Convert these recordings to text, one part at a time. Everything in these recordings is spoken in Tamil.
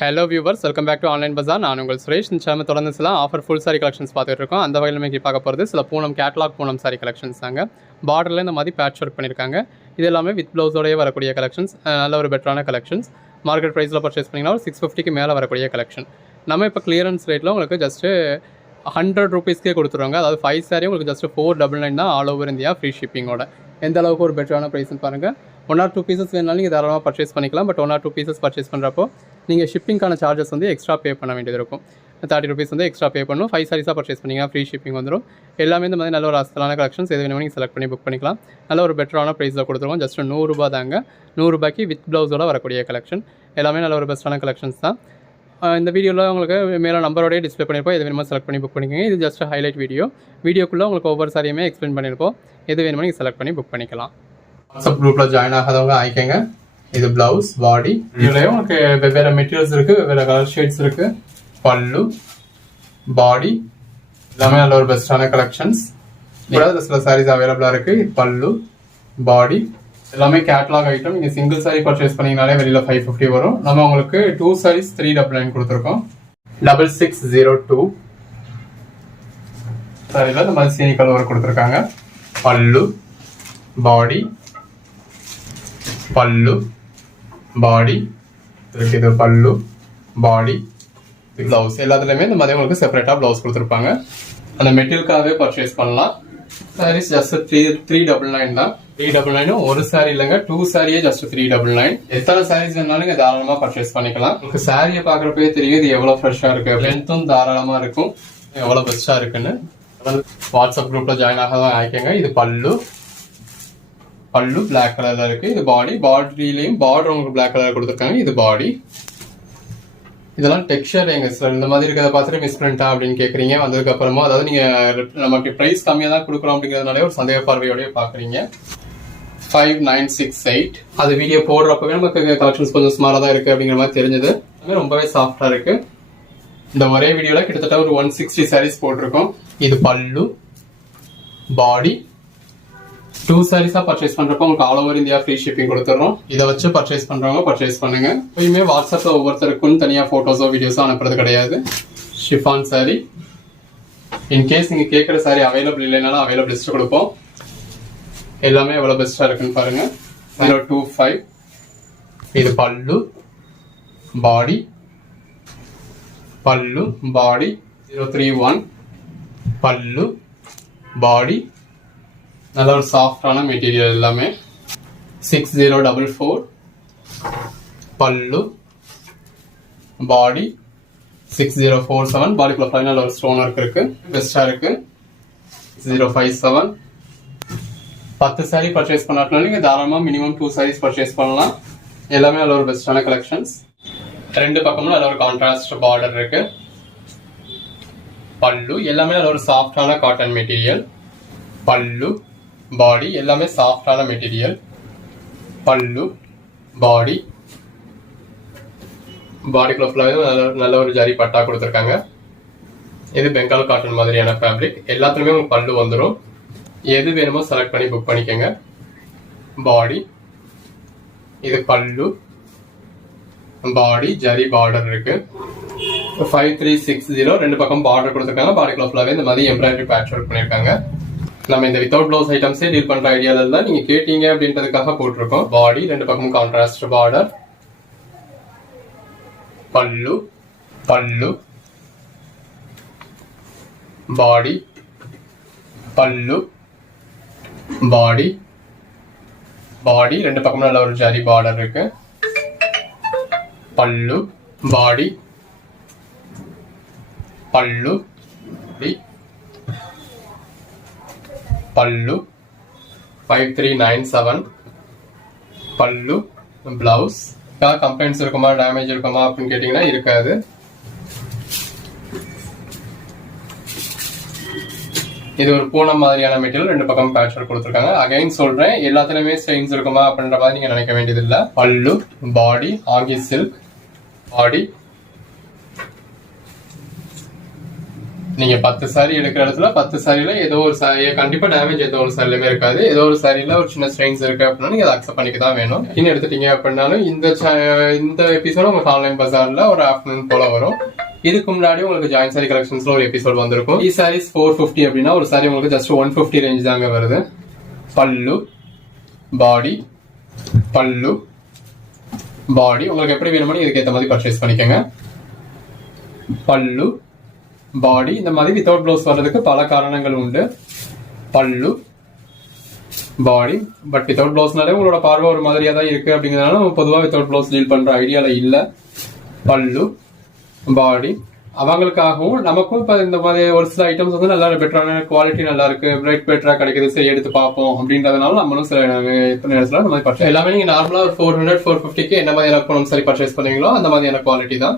Hello viewers, welcome back to online Bazaar. நான் உங்கள் சுரேஷ். இந்த சேனல் தொடர்ந்து சில ஆஃபர் ஃபுல் சாரி கலெக்ஷன்ஸ் பார்த்துட்டு இருக்கோம். அந்த வகையில் இன்னைக்கு பார்க்க போகிறது சில Poonam catalogue Poonam sorry collections தாங்க. பார்டரில் இந்த மாதிரி பேட்ச் ஒர்க் பண்ணியிருக்காங்க. இது எல்லாமே வித் ப்ளவுஸோடய வரக்கூடிய கலெக்ஷன்ஸ். நல்ல ஒரு பெட்டரான கலெக்ஷன்ஸ். மார்க்கெட் ப்ரைஸில் பர்ச்சேஸ் பண்ணிங்கன்னா ஒரு 650க்கு மேலே வரக்கூடிய கலெக்ஷன். நம்ம இப்போ கிளியரன்ஸ் ரேட்டில் உங்களுக்கு ஜஸ்ட்டு 100 ரூபீஸ்க்கே கொடுத்துருவாங்க. அதாவது 5 சாரி உங்களுக்கு ஜஸ்ட்டு 499 தான் ஆல் ஓவர் இந்தியா ஃப்ரீ ஷிப்பிங்கோட. எந்த அளவுக்கு ஒரு பெட்டரான ப்ரைஸ்னு பாருங்கள். 1 or 2 பீசஸ் வேணாலும் நீங்கள் தாராளமாக பர்ச்சேஸ் பண்ணிக்கலாம். பட் 1 or 2 பீசஸ் பர்ச்சேஸ் பண்ணுறப்போ நீங்கள் ஷிப்பிங்கான சார்ஜஸ் வந்து எக்ஸ்ட்ரா பே பண்ண வேண்டியது இருக்கும். 30 ரூபீஸ் வந்து எக்ஸ்ட்ரா பே பண்ணணும். 5 சாரீஸாக பர்ச்சேஸ் பண்ணிங்கன்னா ஃப்ரீ ஷிப்பிங் வந்துடும். எல்லாமே இந்த மாதிரி நல்ல ஒரு அசலான கலெக்ஷன்ஸ். எது வேணுமோ நீங்கள் செலக்ட் பண்ணி புக் பண்ணிக்கலாம். நல்ல ஒரு பெட்டரான ப்ரைஸில் கொடுத்துருவோம். ஜஸ்ட் 100 ரூபா தாங்க. 100 ரூபாய்க்கு வித் ப்ளவுஸோட வரக்கூடிய கலெக்ஷன். எல்லாமே நல்ல ஒரு பெஸ்ட்டான கலெக்ஷன்ஸ் தான். இந்த வீடியோவில் உங்களுக்கு மேலே நம்பரோடய டிஸ்பிளே பண்ணியிருப்போம். எது வேணுமோ செலக்ட் பண்ணி புக் பண்ணிக்கோங்க. இது ஜஸ்ட் ஹைலைட் வீடியோக்குள்ளே உங்களுக்கு ஒவ்வொரு சாரியுமே எக்ஸ்பிளைன் பண்ணியிருப்போம். எது வேணுமோ நீங்கள் செலக்ட் பண்ணி புக் பண்ணிக்கலாம். வாட்ஸ்அப் குரூப்பில் ஜாயின் ஆகாதவங்க ஆயிக்கங்க. இது பிளவுஸ், பாடி. இதுலேயும் உங்களுக்கு வெவ்வேறு மெட்டீரியல்ஸ் இருக்குது, வெவ்வேறு கலர் ஷேட்ஸ் இருக்குது. பல்லு, பாடி எல்லாமே நல்ல ஒரு பெஸ்ட்டான கலெக்ஷன்ஸ். இதில் சில சாரீஸ் அவைலபிளாக இருக்குது. பல்லு, பாடி எல்லாமே கேட்லாக் ஐட்டம். நீங்கள் சிங்கிள் சாரி பர்ச்சேஸ் பண்ணிங்கனாலே வெளியில் 550 வரும். நம்ம உங்களுக்கு 2 sarees 399 கொடுத்துருக்கோம். 6602 சாரியில் இந்த மாதிரி சீனி கலர் கொடுத்துருக்காங்க. பல்லு, பாடி, பல்லு, பாடி, இது பல்லு, பாடி, பிளவுஸ் எல்லாத்துலேயுமே இந்த மாதிரி உங்களுக்கு செப்பரேட்டாக பிளவுஸ் கொடுத்துருப்பாங்க. அந்த மெட்டீரியலுக்காகவே பர்ச்சேஸ் பண்ணலாம். சாரீஸ் ஜஸ்ட் 399 தான். 399 ஒரு சாரி இல்லைங்க, 2 சாரியே ஜஸ்ட் 399. எத்தனை சாரீஸ் வேணாலும் நீங்கள் தாராளமாக பர்ச்சேஸ் பண்ணிக்கலாம். உங்களுக்கு சாரியை பார்க்குறப்பே தெரியும் இது எவ்வளோ ஃப்ரெஷ்ஷாக இருக்குது. லென்த்தும் தாராளமாக இருக்கும், எவ்வளோ பெஸ்ட்டாக இருக்குன்னு. வாட்ஸ்அப் குரூப்பில் ஜாயின் ஆக தான் ஆயிக்கங்க. இது பல்லு பிளாக் கலர்ல இருக்கு. இது பாடி, பாடியிலையும் பார்டர் உங்களுக்கு பிளாக் கலர் கொடுத்துருக்காங்க. இது பாடி. இதெல்லாம் டெக்ஸ்சர் எங்க சார் இந்த மாதிரி இருக்கிறத பார்த்துட்டு மிஸ் பண்ணிட்டா அப்படின்னு கேட்குறீங்க. வந்ததுக்கு அப்புறமா அதாவது நீங்க நமக்கு பிரைஸ் கம்மியாக தான் கொடுக்குறோம் அப்படிங்கிறதுனாலே ஒரு சந்தேக பார்வையோடய பாக்குறீங்க. 5968 அது வீடியோ போடுறப்பவே நமக்கு கலெக்ஷன்ஸ் கொஞ்சம் ஸ்மாலாக தான் இருக்கு அப்படிங்கிற மாதிரி தெரிஞ்சது. ரொம்பவே சாஃப்டா இருக்கு. இந்த ஒரே வீடியோல கிட்டத்தட்ட ஒரு 160 சாரீஸ் போட்டிருக்கோம். இது பல்லு, பாடி. 2 சாரீஸா பர்ச்சேஸ் பண்றப்போ உங்களுக்கு all over India free shipping கொடுத்துறோம். இதை வச்சு பர்ச்சேஸ் பண்றவங்க பர்ச்சேஸ் பண்ணுங்க. எப்பயுமே வாட்ஸ்அப்ல ஒவ்வொருத்தருக்கும் தனியா போட்டோஸோ வீடியோஸோ அனுப்புறது கிடையாது. Chiffon sorry. இன்கேஸ் நீங்க கேட்குற சாரி அவைலபிள் இல்லைனாலும் அவைலபிள் லிஸ்ட் கொடுப்போம். எல்லாமே எவ்வளவு பெஸ்டா இருக்குன்னு பாருங்க. 025 இது பல்லு, பாடி, பல்லு, பாடி. 031 பல்லு, பாடி. நல்ல ஒரு சாஃப்டான மெட்டீரியல் எல்லாமே. 6044 பல்லு, பாடி. 6047 பாடிக்குள்ள ஃபைனல் ஒரு ஸ்டோன் ஒர்க் இருக்கு, பெஸ்டா இருக்கு. 057 10 சாரி பர்ச்சேஸ் பண்ணாலும் நீங்க தாராளமா மினிமம் 2 சாரீஸ் பர்ச்சேஸ் பண்ணலாம். எல்லாமே நல்ல ஒரு பெஸ்டான கலெக்ஷன்ஸ். ரெண்டு பக்கமும் நல்ல ஒரு கான்ட்ராஸ்ட் பார்டர் இருக்கு. பல்லு எல்லாமே நல்ல ஒரு சாஃப்டான காட்டன் மெட்டீரியல். பல்லு, பாடி எல்லாமே சாஃப்டான மெட்டீரியல். பல்லு, பாடி. பாடிக்குள்ள ஃபுல்லாவே நல்ல ஒரு ஜரி பட்டா கொடுத்துருக்காங்க. இது பெங்கால் காட்டன் மாதிரியான ஃபேப்ரிக். எல்லாத்துலயுமே உங்களுக்கு பல்லு வந்துடும். எது வேணுமோ செலக்ட் பண்ணி புக் பண்ணிக்கோங்க. பாடி, இது பல்லு, பாடி, ஜரி பார்டர் இருக்கு. 5360 ரெண்டு பக்கம் பார்டர் கொடுத்துருக்காங்க. பாடிக்குள்ள ஃபுல்லாவே இந்த மாதிரி எம்ப்ராய்டரி பேட்ச் ஒர்க் பண்ணிருக்காங்க. நம்ம இந்த வித்தவுட் பிளவுஸ் ஐட்டம்ஸே டீல் பண்ற ஐடியால தான் நீங்க கேட்டீங்க அப்படின்றதுக்காக போட்டிருக்கோம். பாடி ரெண்டு பக்கம் கான்ட்ராஸ்ட் பார்டர். பல்லு, பல்லு, பாடி, பல்லு, பாடி, பாடி ரெண்டு பக்கம் நல்ல ஒரு ஜரி பார்டர் இருக்கு. பல்லு, பாடி, பல்லு, பல்லு. 5397 பல்லு, பிளவுஸ். கம்ப்ளைண்ட்ஸ் இருக்குமா, டேமேஜ் இருக்குமா அப்படின்னு கேட்டீங்கன்னா இருக்காது. இது ஒரு பூனம் மாதிரியான மெட்டீரியல். ரெண்டு பக்கம் பேட்ச் ஒர்க் கொடுத்துருக்காங்க. அகைன் சொல்றேன், எல்லாத்துலயுமே ஸ்டெயின்ஸ் இருக்குமா அப்படின்ற மாதிரி நீங்க நினைக்க வேண்டியது இல்ல. பல்லு, பாடி, ஆங்கி சில்க், பாடி, நீங்க 10 சாரி எடுக்கிற இடத்துல 10 சாரியில ஏதோ ஒரு சாரி கண்டிப்பா டேமேஜ் ஏதோ ஒரு சாரிலுமே இருக்காது. ஏதோ ஒரு சாரியில ஒரு சின்ன ஸ்ட்ரெயின்ஸ் இருக்கு அப்படின்னா நீங்க அதை அக்செப்ட் பண்ணிக்க தான் வேணும். இன்னும் எடுத்துட்டீங்க அப்படின்னாலும் இந்த எபிசோட உங்களுக்கு ஆன்லைன் பஜார்ல ஒரு ஆஃப்டர்நூன் போல வரும். இதுக்கு முன்னாடி உங்களுக்கு ஜாயின் சாரி கலெக்ஷன்ஸ்ல ஒரு எபிசோட் வந்திருக்கும். ఈ சாரீஸ் 450 அப்படின்னா ஒரு சாரி உங்களுக்கு ஜஸ்ட் 150 ரேஞ்ச் தாங்க வருது. பல்லு, பாடி, பல்லு, பாடி உங்களுக்கு எப்படி வேணுமோ இதுக்கு ஏற்ற மாதிரி பர்ச்சேஸ் பண்ணிக்கோங்க. பல்லு, பாடி இந்த மாதிரி வித்தவுட் ப்ளவுஸ் வர்றதுக்கு பல காரணங்கள் உண்டு. பல்லு, பாடி, பட் வித்தவுட் ப்ளவுஸ்னாலே உங்களோட பார்வை ஒரு மாதிரியா தான் இருக்கு அப்படிங்கிறதுனால நம்ம பொதுவாக வித்தவுட் ப்ளவுஸ் டீல் பண்ற ஐடியால இல்ல. பல்லு, பாடி அவங்களுக்காகவும் நமக்கும் இப்ப இந்த மாதிரி ஒரு சில ஐட்டம்ஸ் வந்து நல்லா பெட்டரான குவாலிட்டி நல்லா இருக்கு, பிரைட் பெட்டரா கிடைக்குது, சரி எடுத்து பார்ப்போம் அப்படின்றதுனால நம்மளும் சில நேரத்துல இந்த மாதிரி பர்ச்சேஸ் எல்லாமே நீங்க நார்மலா ஒரு 400-450க்கு என்ன மாதிரி எனக்கு சரி பர்ச்சேஸ் பண்ணீங்களோ அந்த மாதிரியான குவாலிட்டி தான்.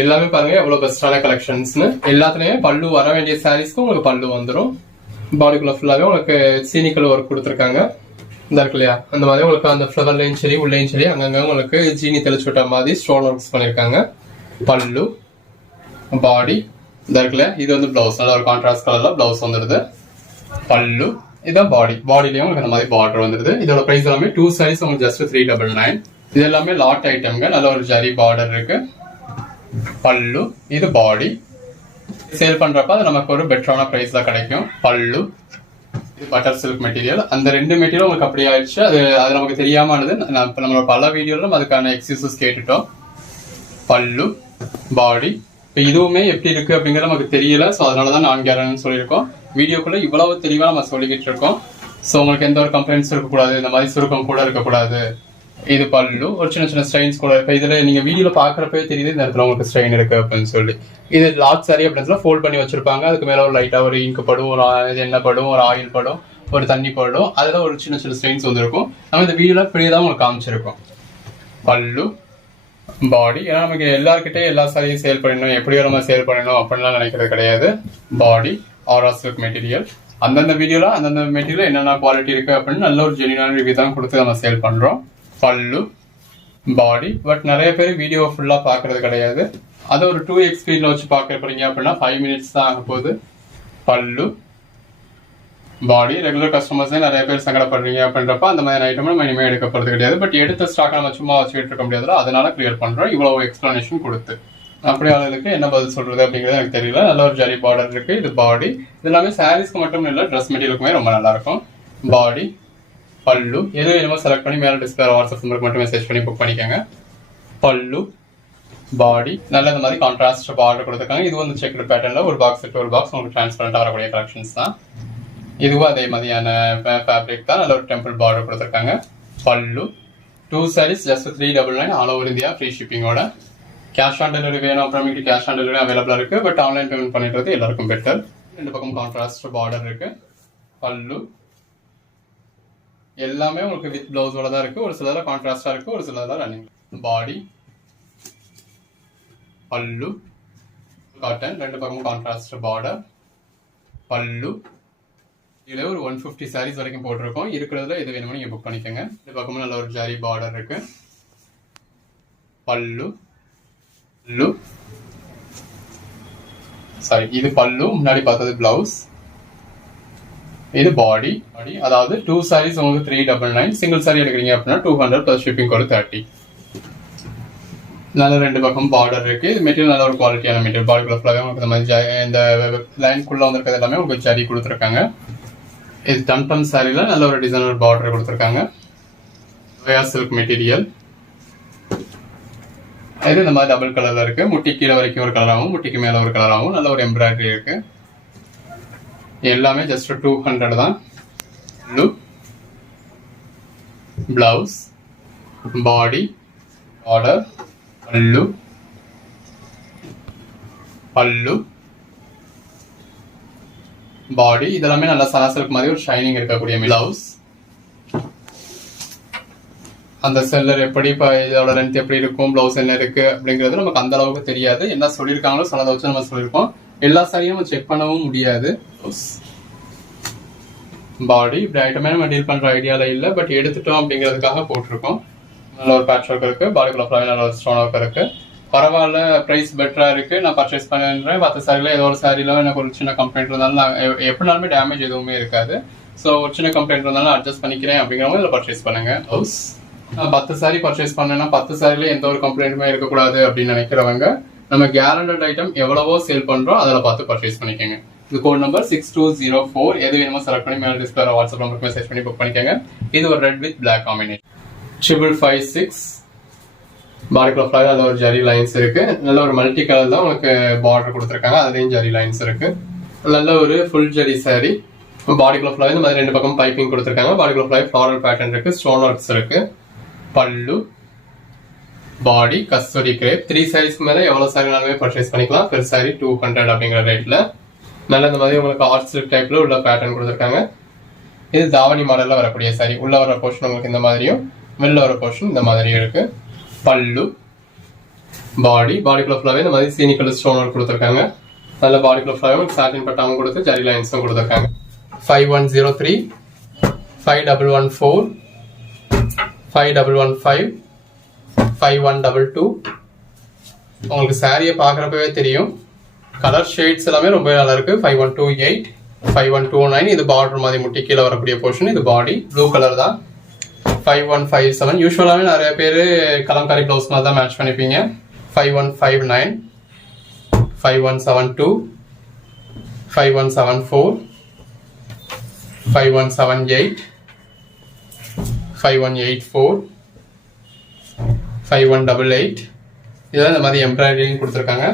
எல்லாமே பாருங்க எவ்வளவு பெஸ்டான கலெக்ஷன்ஸ்னு. எல்லாத்துலயுமே பல்லு வர வேண்டிய சாரீஸ்க்கு உங்களுக்கு பல்லு வந்துடும். பாடிக்குள்ள ஃபுல்லாவே உங்களுக்கு சீனிக்கல் ஒர்க் கொடுத்துருக்காங்க. இந்த இருக்கு இல்லையா, அந்த மாதிரி உங்களுக்கு அந்த ஃபிளவர்லையும் சரி உள்ளேயும் சரி அங்கங்க உங்களுக்கு ஜீனி தெளிச்சு விட்ட மாதிரி ஸ்டோன் ஒர்க்ஸ் பண்ணிருக்காங்க. பல்லு, பாடி இந்த இருக்குல்ல, இது வந்து பிளவுஸ் நல்ல ஒரு கான்ட்ராஸ்ட் கலர்ல பிளவுஸ் வந்துடுது. பல்லு, இதான் பாடி. பாடிலயும் உங்களுக்கு அந்த மாதிரி பார்டர் வந்துடுது. இதோட பிரைஸ் எல்லாமே 2 சாரீஸ் உங்களுக்கு ஜஸ்ட் 399. இது எல்லாமே லாட் ஐட்டம்ங்க. நல்ல ஒரு ஜரி பார்டர் இருக்கு. பல்லு, இது பாடி. சேல் பண்றப்ப அது நமக்கு ஒரு பெட்டரான பிரைஸ்ல கிடைக்கும். பல்லு, இது பட்டர் சில்க் மெட்டீரியல். அந்த 2 மெட்டீரியல் உங்களுக்கு அப்படி ஆயிடுச்சு. அது நமக்கு தெரியாமனது. நம்மளோட பல வீடியோல அதுக்கான எக்ஸ்கியூசஸ் கேட்டுட்டோம். பல்லு, பாடி. இப்போ இதுவுமே எப்படி இருக்கு அப்படிங்கிறது நமக்கு தெரியல. ஸோ அதனாலதான் நான் கேரன்னு சொல்லியிருக்கோம். வீடியோக்குள்ள இவ்வளவு தெளிவா நம்ம சொல்லிக்கிட்டு இருக்கோம். ஸோ உங்களுக்கு எந்த ஒரு கம்ப்ளைண்ட்ஸ் இருக்கக்கூடாது, இந்த மாதிரி சுருக்கம் கூட இருக்கக்கூடாது. இது பல்லு, ஒரு சின்ன சின்ன ஸ்ட்ரெயின்ஸ் கூட இருக்கு. இதுல நீங்க வீடியோல பாக்குறப்பே தெரியுது இந்த இடத்துல உங்களுக்கு ஸ்ட்ரெயின் இருக்கு அப்படின்னு சொல்லி. இது லாட் சாரி அப்படின்னு ஃபோல்ட் பண்ணி வச்சிருப்பாங்க. அதுக்கு மேல ஒரு லைட்டா ஒரு இங்க் படும், ஒரு எண்ணெய் படும், ஒரு ஆயில் படும், ஒரு தண்ணி படும். அதுல ஒரு சின்ன சின்ன ஸ்ட்ரெயின்ஸ் வந்துருக்கும். நம்ம இந்த வீடியோல ஃப்ரீயா தான் உங்களுக்கு காமிச்சிருக்கோம். பல்லு, பாடி. ஏன்னா நமக்கு எல்லாருக்கிட்டே எல்லா சாரியும் சேல் பண்ணணும், எப்படி நம்ம சேல் பண்ணணும் அப்படின்லாம் நினைக்கிறது கிடையாது. பாடி ஆரா சில்க் மெட்டீரியல். அந்தந்த வீடியோல அந்தந்த மெட்டீரியல் என்னென்ன குவாலிட்டி இருக்கு அப்படின்னு நல்ல ஒரு ஜென்யூனான ரிவ்யூ தான் கொடுத்து நம்ம சேல் பண்றோம். பல்லு, பாடி. பட் நிறைய பேர் வீடியோ ஃபுல்லா பாக்குறது கிடையாது. அதை ஒரு 2x ஸ்பீட்ல வச்சு பார்க்க போறீங்க அப்படின்னா 5 மினிட்ஸ் தான் ஆக போகுது. பல்லு, பாடி. ரெகுலர் கஸ்டமர்ஸே நிறைய பேர் சங்கடப்படுறீங்க அப்படின்றப்ப அந்த மாதிரி ஐட்டம் நம்ம இனிமேல் எடுக்க போறது கிடையாது. பட் எடுத்த ஸ்டாக் நம்ம சும்மா வச்சுக்கிட்டு இருக்க முடியாது. அதனால கிளியர் பண்றோம் இவ்வளவு எக்ஸ்பிளனேஷன் கொடுத்து. அப்படி ஆளுக்கு என்ன பதில் சொல்றது அப்படிங்கிறது எனக்கு தெரியல. நல்ல ஒரு ஜரி பார்டர் இருக்கு. இது பாடி. இது எல்லாமே சாரீஸ்க்கு மட்டும் இல்ல, ட்ரெஸ் மெட்டீரியலுக்குமே ரொம்ப நல்லா இருக்கும். பாடி, பல்லு. எது வேணுமோ செலக்ட் பண்ணி மேல டிஸ்பிளே வாட்ஸ்அப் நம்பருக்கு மட்டும் மெசேஜ் பண்ணி புக் பண்ணிக்கோங்க. பல்லு, பாடி. நல்ல இந்த மாதிரி கான்ட்ராஸ்ட் பார்டர் கொடுத்துருக்காங்க. இது வந்து செக்டு பேட்டர்ன்ல ஒரு பாக்ஸ் விட்டு ஒரு பாக்ஸ் உங்களுக்கு டிரான்ஸ்பரண்டா வரக்கூடிய கலெக்ஷன்ஸ் தான். இதுவும் அதே மாதிரியான ஃபேப்ரிக் தான். நல்ல ஒரு டெம்பிள் பார்டர் கொடுத்துருக்காங்க. பல்லு, 2 sarees just 399 all over India free ஷிப்பிங்கோட. கேஷ் ஆன் டெலிவரி வேணும் அப்புறமேட்டு கேஷ் ஆன் டெலிவரி அவைலபிளா இருக்கு. பட் ஆன்லைன் பேமெண்ட் பண்ணிடுறது எல்லாருக்கும் பெட்டர். 2 பக்கம் கான்ட்ராஸ்ட் பார்டர் இருக்கு. பல்லு எல்லாமே உங்களுக்கு வித் பிளவுஸோட தான் இருக்கு. ஒரு சிலதுல கான்ட்ராஸ்டா இருக்கு, ஒரு சிலதுல ரன்னிங். பாடி, பல்லு, காட்டன். 2 பக்கமும் கான்ட்ராஸ்ட் பார்டர். பல்லு. இதுல ஒரு 150 சாரீஸ் வரைக்கும் போட்டிருக்கோம். இருக்கிறதுல எது வேணுமோ நீங்க புக் பண்ணிக்கோங்க. 2 பக்கமும் நல்ல ஒரு ஜரி பார்டர் இருக்கு. பல்லு, பல்லு. சாரி, இது பல்லு. முன்னாடி பார்த்தது பிளவுஸ். இது பாடி. அதாவது 2 சாரீஸ் உங்களுக்கு 399. சிங்கிள் சாரி எடுக்கிறீங்க அப்படின்னா 200 பிளஸ் ஷிப்பிங் கோட் 30. நல்ல 2 பக்கம் பார்டர் இருக்கு. இது மெட்டீரியல் நல்ல ஒரு குவாலிட்டியான மெட்டீரியல். பாடிக்குள்ள ஃபுல்லாவே உங்களுக்கு இந்த மாதிரி இந்த லைன்குள்ள வந்திருக்கிறது எல்லாமே உங்களுக்கு ஜரி கொடுத்துருக்காங்க. இது டம்டம் சாரில நல்ல ஒரு டிசைனர் பார்டர் கொடுத்துருக்காங்க. Silk material. இது இந்த மாதிரி டபுள் கலர்ல இருக்கு. முட்டி கீழே வரைக்கும் ஒரு கலராகவும் முட்டிக்கு மேல ஒரு கலராகவும் நல்ல ஒரு எம்ப்ராய்டரி இருக்கு. எல்லாமே ஜஸ்ட் 200 தான். பிளவுஸ், பாடி, பார்டர், பல்லு, பல்லு, பாடி. இதெல்லாமே நல்லா சராசரிக்கு மாதிரி ஒரு ஷைனிங் இருக்கக்கூடிய பிளவுஸ். அந்த செல்லர் எப்படி இதோட லென்த் எப்படி இருக்கும், பிளவுஸ் என்ன இருக்கு அப்படிங்கிறது நமக்கு அந்த அளவுக்கு தெரியாது. என்ன சொல்லியிருக்காங்களோ சொன்னதை வச்சு நம்ம சொல்லியிருக்கோம். எல்லா சாரியும் நம்ம செக் பண்ணவும் முடியாது. பாடி இப்படி ஐட்டமே நம்ம டீல் பண்ற ஐடியால இல்ல, பட் எடுத்துட்டோம் அப்படிங்கிறதுக்காக போட்டிருக்கோம். நல்ல ஒரு பேட்ச் ஒர்க் இருக்கு. பாடிக்குள்ள நல்ல ஒரு ஸ்டோன் ஒர்க் இருக்கு. பரவாயில்ல, ப்ரைஸ் பெட்டராக இருக்குது, நான் பர்ச்சேஸ் பண்ணுறேன். மற்ற சாரியில் ஏதோ ஒரு சாரியில் எனக்கு ஒரு சின்ன கம்ப்ளைண்ட் இருந்தாலும் நான் எப்படினாலுமே டேமேஜ் எதுவுமே இருக்காது. ஸோ ஒரு சின்ன கம்ப்ளைண்ட் இருந்தாலும் அட்ஜஸ்ட் பண்ணிக்கிறேன் அப்படிங்கிறவங்க இதில் பர்ச்சேஸ் பண்ணுங்கள். ஹவுஸ் நான் 10 சாரி பர்ச்சேஸ் பண்ணேன்னா 10 சாரியில் எந்த ஒரு கம்ப்ளைண்ட்டுமே இருக்கக்கூடாது அப்படின்னு நினைக்கிறவங்க நம்ம கேரண்டட் ஐட்டம் எவ்வளவோ சேல் பண்ணுறோம் அதில் பார்த்து பர்ச்சேஸ் பண்ணிக்கோங்க. இது கோட் நம்பர் 6204. எது வேணுமோ செலக்ட் பண்ணி மேலே டிஸ்பிளே வாட்ஸ்அப் நம்பருக்கு மெசேஜ் பண்ணி புக் பண்ணிக்கோங்க. இது ஒரு ரெட் வித் பிளாக் காம்பினேஷன். 5556 பாடிக்குள்ள ஃப்ளாக், அதில் ஒரு ஜரி லைன்ஸ் இருக்கு. நல்ல ஒரு மல்டி கலர் தான் உங்களுக்கு பார்டர் கொடுத்துருக்காங்க, அதுலேயும் ஜரி லைன்ஸ் இருக்கு. நல்ல ஒரு ஃபுல் ஜரி சாரி. பாடிக்குள்ள ஃப்ளாக் இந்த மாதிரி 2 பக்கம் பைப்பிங் கொடுத்துருக்காங்க. பாடிக்குள்ள ஃப்ளாக் ஃப்ளாரல் பேட்டர்ன் இருக்கு, ஸ்டோன் ஒர்க்ஸ் இருக்கு. பல்லு, பாடி கஸ்தூரி கிரேப். 3 சாரீஸ்க்கு மேலே எவ்வளோ சாரினாலுமே பர்ச்சேஸ் பண்ணிக்கலாம். பெர் சாரி 200 அப்படிங்கிற ரேட்ல நல்ல இந்த மாதிரி உங்களுக்கு ஆர்ட் சில்க் டைப்ல உள்ள பேட்டர்ன் கொடுத்துருக்காங்க. இது தாவணி மாடல்ல வரக்கூடிய சாரி. உள்ள வர போர்ஷன் உங்களுக்கு இந்த மாதிரியும், வெளில வர போர்ஷன் இந்த மாதிரியும் இருக்கு. பல்லு, பாடிக்குள்ள ஃபுல்லாவே இந்த மாதிரி சீனி கலர் ஸ்டோன் ஒர்க் கொடுத்துருக்காங்க. நல்ல பாடிக்குள்ள ஃபுல்லாவே சாட்டின் பட்டாவும் கொடுத்து ஜரி லைன்ஸும் கொடுத்துருக்காங்க. 5103, 5114, 5115, 5122. உங்களுக்கு சாரியை பார்க்குறப்பவே தெரியும், கலர் ஷேட்ஸ் எல்லாமே ரொம்ப நல்லா இருக்கு. 5128, 5129. இது பார்டர் மாதிரி முட்டி கீழே வரக்கூடிய போர்ஷன். இது பாடி ப்ளூ கலர் தான். 5157. யூஸ்வலாகவே நிறைய பேர் கலம்காரி ப்ளவுஸ் மாதிரி தான் மேட்ச் பண்ணிப்பீங்க. 5159, 5172, 5174, 5178, 5184, 5188. இதெல்லாம் இந்த மாதிரி எம்ப்ராய்டரிங் கொடுத்துருக்காங்க.